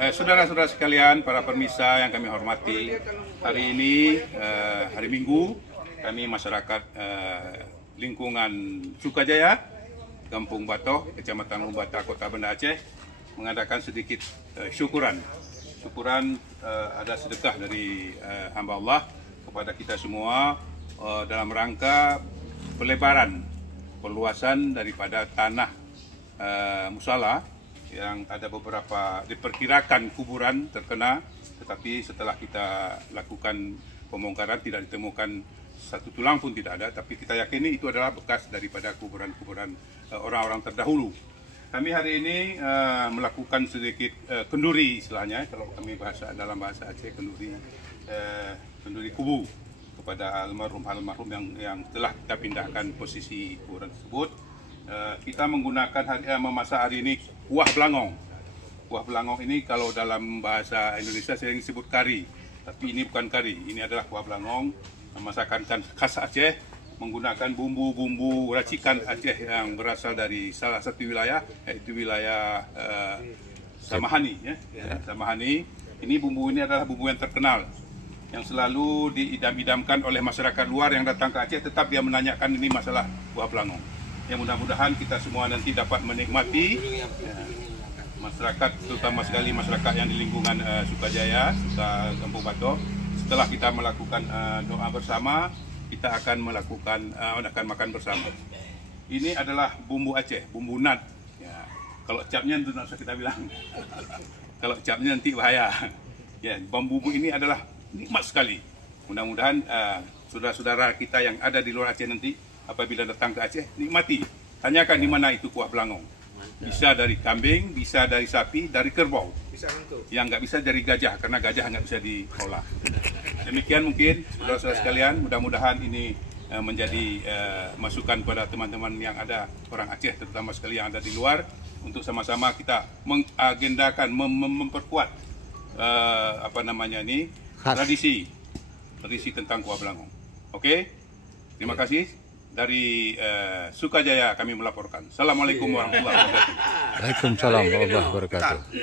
Saudara-saudara sekalian, para permisa yang kami hormati, hari ini hari Minggu, kami masyarakat lingkungan Sukajaya, Kampung Batoh, Kecamatan Umbata, Kota Banda Aceh, mengadakan sedikit syukuran. Syukuran ada sedekah dari hamba Allah kepada kita semua dalam rangka pelebaran, perluasan daripada tanah musala yang ada beberapa diperkirakan kuburan terkena, tetapi setelah kita lakukan pembongkaran tidak ditemukan satu tulang pun tidak ada, tapi kita yakini itu adalah bekas daripada kuburan-kuburan orang-orang terdahulu. Kami hari ini melakukan sedikit kenduri istilahnya, kalau kami dalam bahasa Aceh kenduri kubu kepada almarhum yang telah kita pindahkan posisi kuburan tersebut. Kita menggunakan memasak hari ini kuah belangong. Kuah belangong ini kalau dalam bahasa Indonesia sering disebut kari, tapi ini bukan kari, ini adalah kuah belangong, masakan khas Aceh, menggunakan bumbu-bumbu racikan Aceh yang berasal dari salah satu wilayah, yaitu wilayah Samahani. Samahani. Ini bumbu ini adalah bumbu yang terkenal, yang selalu diidam-idamkan oleh masyarakat luar yang datang ke Aceh, tetap dia menanyakan ini masalah kuah belangong. Yang mudah-mudahan kita semua nanti dapat menikmati, masyarakat, terutama sekali masyarakat yang di lingkungan Sukajaya, Kampung Batoh. Setelah kita melakukan doa bersama, kita akan makan bersama. Ini adalah bumbu Aceh, bumbu nat. Ya, kalau capnya itu tidak usah kita bilang. Kalau capnya nanti bahaya. Ya, bumbu ini adalah nikmat sekali. Mudah-mudahan saudara-saudara kita yang ada di luar Aceh nanti apabila datang ke Aceh, nikmati. Tanyakan di mana itu kuah belangong. Bisa dari kambing, bisa dari sapi, dari kerbau. Yang nggak bisa dari gajah, karena gajah nggak bisa diolah. Demikian mungkin, saudara-saudara sekalian, mudah-mudahan ini menjadi masukan kepada teman-teman yang ada orang Aceh, terutama sekali yang ada di luar, untuk sama-sama kita mengagendakan, memperkuat tradisi tentang kuah belangong. Oke? Terima kasih. Dari Sukajaya kami melaporkan. Assalamualaikum warahmatullahi wabarakatuh. Waalaikumsalam warahmatullahi wabarakatuh.